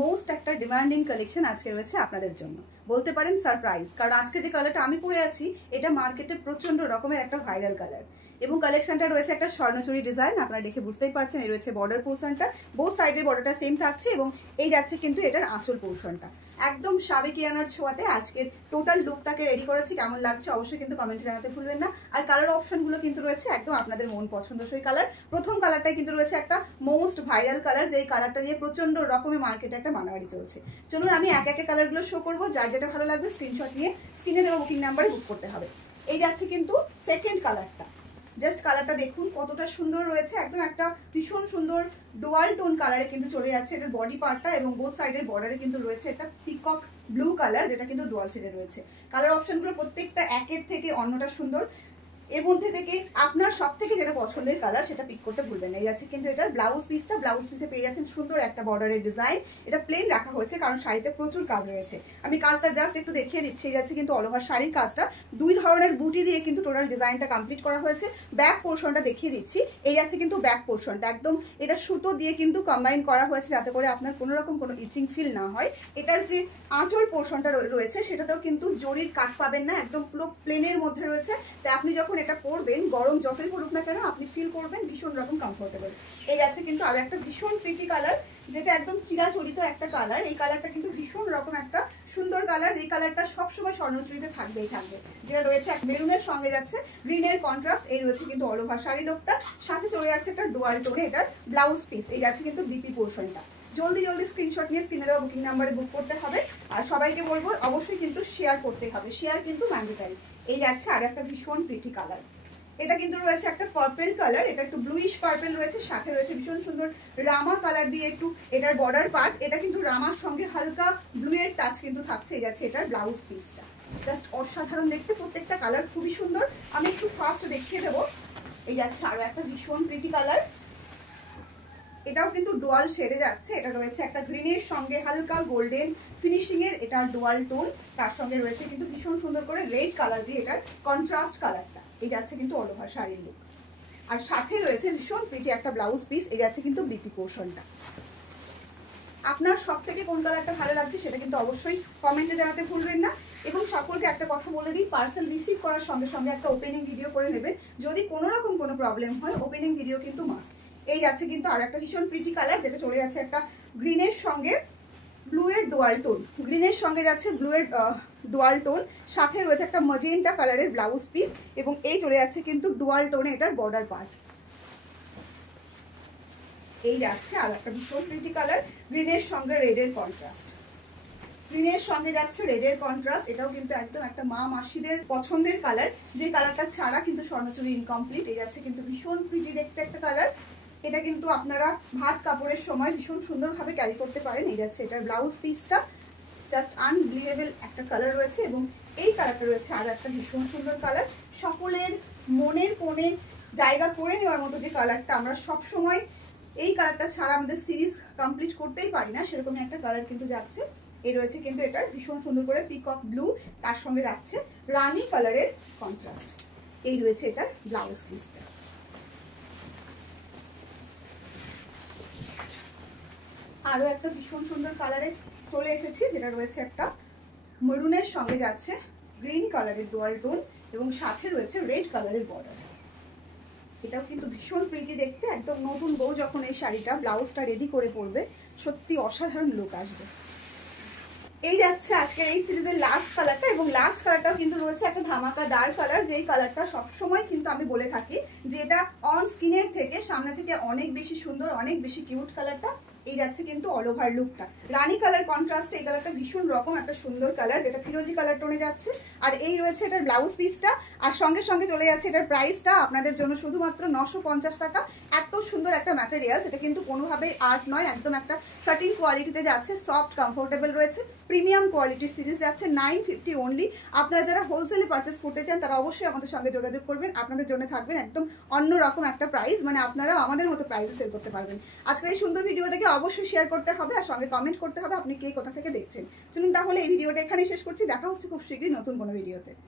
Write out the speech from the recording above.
Most একটা demanding collection আজকে রয়েছে আপনাদের জন্য, বলতে পারেন সারপ্রাইজ। কারণ আজকে যে কালারটা আমি পরে আছি এটা মার্কেটে প্রচন্ড রকমের একটা ভাইরাল কালার, এবং কালেকশনটা রয়েছে একটা স্বর্ণচুরি ডিজাইন। আপনারা দেখে বুঝতেই পারছেন এই রয়েছে বর্ডার পোর্শনটা, বোথ সাইডের বর্ডারটা সেম থাকছে, এবং এই যাচ্ছে কিন্তু এটার আঁচল পোর্শনটা। একদম সাবেকিয়ানার ছোঁয়াতে আজকের টোটাল লুকটাকে রেডি করেছি। কেমন লাগছে অবশ্যই কিন্তু কমেন্টে জানাতে ভুলবেন না। আর কালার অপশনগুলো কিন্তু রয়েছে একদম আপনাদের মন পছন্দসই কালার। প্রথম কালারটাই কিন্তু রয়েছে একটা মোস্ট ভাইরাল কালার, যেই কালারটা নিয়ে প্রচন্ড রকমের মার্কেটে একটা মানামারি চলছে। চলুন আমি এক একে কালারগুলো শো করবো, যার যেটা ভালো লাগবে স্ক্রিনশট নিয়ে স্ক্রিনে দেওয়া বুকিং নাম্বারে বুক করতে হবে। এই যাচ্ছে কিন্তু সেকেন্ড কালারটা, জাস্ট কালারটা দেখুন কতটা সুন্দর রয়েছে। একদম একটা ভীষণ সুন্দর ডুয়াল টোন কালারে কিন্তু চলে যাচ্ছে এটার বডি পার্টটা, এবং বোথ সাইডের বর্ডারে কিন্তু রয়েছে একটা পিকক ব্লু কালার, যেটা কিন্তু ডুয়াল শেডে রয়েছে। কালার অপশনগুলো প্রত্যেকটা একের থেকে অন্যটা সুন্দর। এর মধ্যে থেকে আপনার সব থেকে যেটা পছন্দের কালার সেটা পিক করতে ভুলবেন না। এই যাচ্ছে কিন্তু এটার ব্লাউজ পিসটা, ব্লাউজ পিসে পেয়ে যাচ্ছেন সুন্দর একটা বর্ডারের ডিজাইন। এটা প্লেন রাখা হয়েছে কারণ শাড়িতে প্রচুর কাজ রয়েছে। আমি কাজটা জাস্ট একটু দেখিয়ে দিচ্ছি। এই যাচ্ছে কিন্তু অল ওভার শাড়ির কাজটা, দুই ধরনের বুটি দিয়ে কিন্তু টোটাল ডিজাইনটা কমপ্লিট করা হয়েছে। ব্যাক পোর্শনটা দেখিয়ে দিচ্ছি। এই যাচ্ছে কিন্তু ব্যাক পোর্শনটা, একদম এটা সুতো দিয়ে কিন্তু কম্বাইন করা হয়েছে যাতে করে আপনার কোনো রকম কোনো ইচিং ফিল না হয়। এটার যে আঁচল পোর্শনটা রয়েছে সেটাতেও কিন্তু জরির কাট পাবেন না, একদম পুরো প্লেনের মধ্যে রয়েছে। তাই আপনি যখন এটা পরবেন, গরম যতই পড়ুক না কেন আপনি ফিল করবেন ভীষণ রকম কমফোর্টেবল। এই যাচ্ছে কিন্তু আরো একটা ভীষণ প্রিটি কালার, যেটা একদম চিরাচরিত একটা কালার। এই কালারটা কিন্তু ভীষণ রকম একটা সুন্দর কালার। এই কালারটা সবসময় স্বর্ণচুরিতে থাকবেই থাকবে। যেটা রয়েছে এক মেরুনের সঙ্গে যাচ্ছে গ্রিনের কন্ট্রাস্ট। এই রয়েছে কিন্তু অল ওভার শাড়ি লোকটা, সাথে চলে যাচ্ছে একটা ডুয়াল টোনে এটার ব্লাউজ পিস। এই যাচ্ছে কিন্তু বিপি পোর্শনটা। জলদি জলদি স্ক্রিনশট নিয়ে স্ক্রিনে দেওয়া বুকিং নাম্বারে বুক করতে হবে। আর সবাইকে বলবো অবশ্যই কিন্তু শেয়ার করতে হবে, শেয়ার কিন্তু ম্যান্ডেটরি। এই যাচ্ছে আর একটা ভীষণ প্রিটি কালার। এটা কিন্তু রয়েছে একটা পার্পল কালার, এটা একটু ব্লুইশ পার্পল রয়েছে, সাথে রয়েছে ভীষণ সুন্দর রামা কালার দিয়ে একটু এটার বর্ডার পার্ট। এটা কিন্তু রামার সঙ্গে হালকা ব্লু এর টাচ কিন্তু থাকছে। এই যাচ্ছে এটার ব্লাউজ পিসটা, জাস্ট অসাধারণ দেখতে। প্রত্যেকটা কালার খুবই সুন্দর। আমি একটু ফার্স্ট দেখিয়ে দেবো। এই যাচ্ছে আরো একটা ভীষণ প্রিটি কালার, এটাও কিন্তু ডুয়াল শেডে যাচ্ছে। এটা রয়েছে একটা গ্রিনের সঙ্গে হালকা গোল্ডেন ফিনিশিং এর, এটা ডুয়াল টোন। তার সঙ্গে রয়েছে কিন্তু ভীষণ সুন্দর করে রেড কালার দিয়ে এটার কন্ট্রাস্ট কালারটা। এই যাচ্ছে কিন্তু অল ওভার শাড়ির লুক। আর সাথে রয়েছে ভীষণ প্রিটি একটা ব্লাউজ পিস। এই যাচ্ছে কিন্তু বিপি পোর্শনটা। আপনার সব থেকে কোন কালারটা ভালো লাগছে সেটা কিন্তু অবশ্যই কমেন্টে জানাতে ভুলবেন না। এবং সকলকে একটা কথা বলে দিই, পার্সেল রিসিভ করার সঙ্গে সঙ্গে একটা ওপেনিং ভিডিও করে নেবেন। যদি কোনো রকম কোনো প্রবলেম হয় ওপেনিং ভিডিও কিন্তু মাস্ট। এই যাচ্ছে কিন্তু আর একটা ভীষণ প্রিটি কালার, যেটা চলে যাচ্ছে একটা গ্রিনের সঙ্গে ব্লু এর ডুয়াল টোন। গ্রিনের সঙ্গে যাচ্ছে ব্লু এর ডুয়াল টোন, সাথে রয়েছে একটা ম্যাজেন্টা কালারের ব্লাউজ পিস, এবং এই চলে যাচ্ছে কিন্তু ডুয়াল টোনে এটার বর্ডার পার্ট। এই যাচ্ছে আর একটা ভীষণ প্রিটি কালার, গ্রিনের সঙ্গে রেডের কন্ট্রাস্ট। গ্রিনের সঙ্গে যাচ্ছে রেডের কন্ট্রাস্ট। এটাও কিন্তু একদম একটা মা মাসিদের পছন্দের কালার, যে কালারটা ছাড়া কিন্তু স্বর্ণচুরি ইনকমপ্লিট। এই যাচ্ছে কিন্তু ভীষণ প্রিটি দেখতে একটা কালার। এটা কিন্তু আপনারা ভাত কাপড়ের সময় ভীষণ সুন্দরভাবে ক্যারি করতে পারেন। এই যাচ্ছে এটার ব্লাউজ পিসটা, জাস্ট আনবিলিভেবল একটা কালার রয়েছে। এবং এই কালারটা রয়েছে আর একটা ভীষণ সুন্দর কালার, সকলের মনের কোণে জায়গা করে নেওয়ার মতো যে কালারটা। আমরা সব সময় এই কালারটা ছাড়া আমাদের সিরিজ কমপ্লিট করতেই পারি না, সেরকমই একটা কালার কিন্তু যাচ্ছে। এই রয়েছে কিন্তু এটার ভীষণ সুন্দর করে পিকক ব্লু, তার সঙ্গে যাচ্ছে রানী কালারের কন্ট্রাস্ট। এই রয়েছে এটার ব্লাউজ পিসটা। আরো একটা ভীষণ সুন্দর কালারে চলে এসেছি, যেটা রয়েছে একটা মেরুনের সঙ্গে যাচ্ছে গ্রিন কালারের ডুয়াল টোন, এবং সাথে রয়েছে রেড কালারের বর্ডার। এটাও কিন্তু ভীষণ প্রিটি দেখতে। একদম নতুন বউ যখন এই শাড়িটা ব্লাউজটা রেডি করে পরবে সত্যি অসাধারণ লুক আসবে। এই যাচ্ছে আজকের এই সিরিজের লাস্ট কালারটা, এবং লাস্ট কালারটাও কিন্তু রয়েছে একটা ধামাকাদার কালার, যেই কালারটা সবসময় কিন্তু আমি বলে থাকি যে এটা অন স্কিনের থেকে সামনে থেকে অনেক বেশি সুন্দর, অনেক বেশি কিউট কালারটা। এই যাচ্ছে কিন্তু অল ওভার লুকটা রানী কালার কন্ট্রাস্টে। এই কালারটা ভীষণ রকম একটা সুন্দর কালার, যেটা ফিরোজি কালার টোনে যাচ্ছে। আর এই রয়েছে এটার ব্লাউজ পিসটা, আর সঙ্গে সঙ্গে চলে যাচ্ছে এটার প্রাইসটা আপনাদের জন্য শুধুমাত্র 950 টাকা। এত সুন্দর একটা ম্যাটেরিয়ালস, এটা কিন্তু কোনোভাবেই আর্ট নয়, একদম একটা সার্টিন কোয়ালিটিতে যাচ্ছে, সফট কমফোর্টেবল রয়েছে, প্রিমিয়াম কোয়ালিটির সিরিজ যাচ্ছে। 950 অনলি। আপনারা যারা হোলসেলে পারচেস করতে চান তারা অবশ্যই আমাদের সঙ্গে যোগাযোগ করবেন। আপনাদের জন্য থাকবেন একদম অন্যরকম একটা প্রাইস, মানে আপনারাও আমাদের মতো প্রাইসে সেল করতে পারবেন। আজকের এই সুন্দর ভিডিওটাকে অবশ্যই শেয়ার করতে হবে, আর সঙ্গে কমেন্ট করতে হবে আপনি কে কোথা থেকে দেখছেন। চলুন তাহলে এই ভিডিওটা এখানেই শেষ করছি। দেখা হচ্ছে খুব শীঘ্রই নতুন কোনো ভিডিওতে।